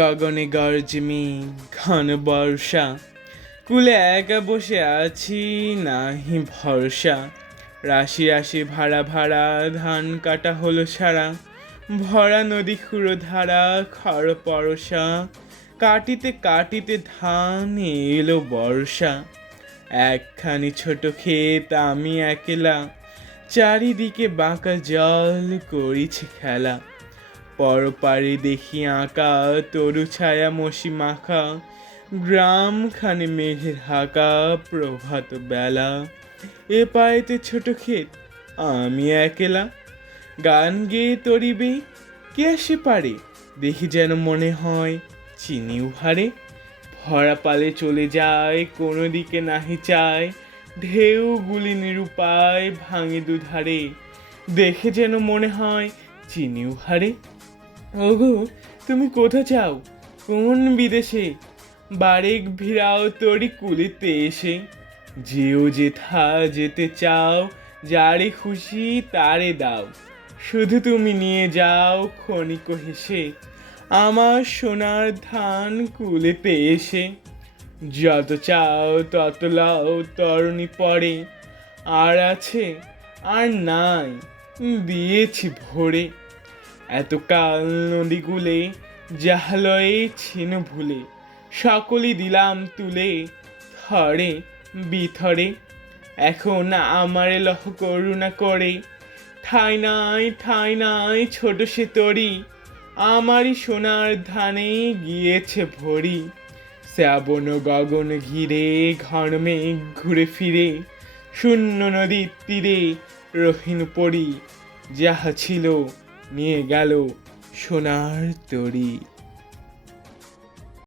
গগনে গর্জমি ঘন বর্ষা। কুলে একা বসে আছি নাহি ভরসা। রাশি রাশি ভাড়া ভাড়া ধান কাটা হলো সারা। ভরা নদী খুঁড়ো ধারা খড় পরশা। কাটিতে কাটিতে ধান এলো বর্ষা। একখানি ছোট ক্ষেত আমি একলা। চারিদিকে বাঁকা জল করিছে খেলা। পরপারে দেখি আঁকা, তরু ছায়া মশি মাখা, গ্রামখানে মেঘের হাকা, প্রভাত বেলা। এ পায়েতে ছোট ক্ষেত, আমি একলা। গান গেয়ে তরিবে, কে আসে পারে? দেখি যেন মনে হয় চিনি উহারে ভরা পালে চলে যায়, কোনো দিকে নাহি চায়। ঢেউগুলি নিরুপায়, ভাঙে দুধারে। দেখে যেন মনে হয় চিনি উহারে ওগো, তুমি কোথা চাও কোন বিদেশে? বারেক ভিড়াও তোরি কুলিতে এসে। যেও যেথা যেতে চাও, যারে খুশি তারে দাও। শুধু তুমি নিয়ে যাও ক্ষণিক হেসে, আমার সোনার ধান কুলেতে এসে। যত চাও তত লাও তরণী পরে, আর আছে আর নাই, দিয়েছি ভরে। এত কাল নদীগুলে জাহলয়ে ছিন ভুলে, সকলই দিলাম তুলে থরে বিথরে। এখন আমারে লহ করুণা করে, ঠাই নাই ঠাই নাই ছোট সে তরি, আমারই সোনার ধানে গিয়েছে ভরি। শ্রাবণ গগন ঘিরে, ঘন মেঘ ঘুরে ফিরে, শূন্য নদীর তীরে রহিন পড়ি যাহা ছিল নিয়ে গেল সোনার তরী।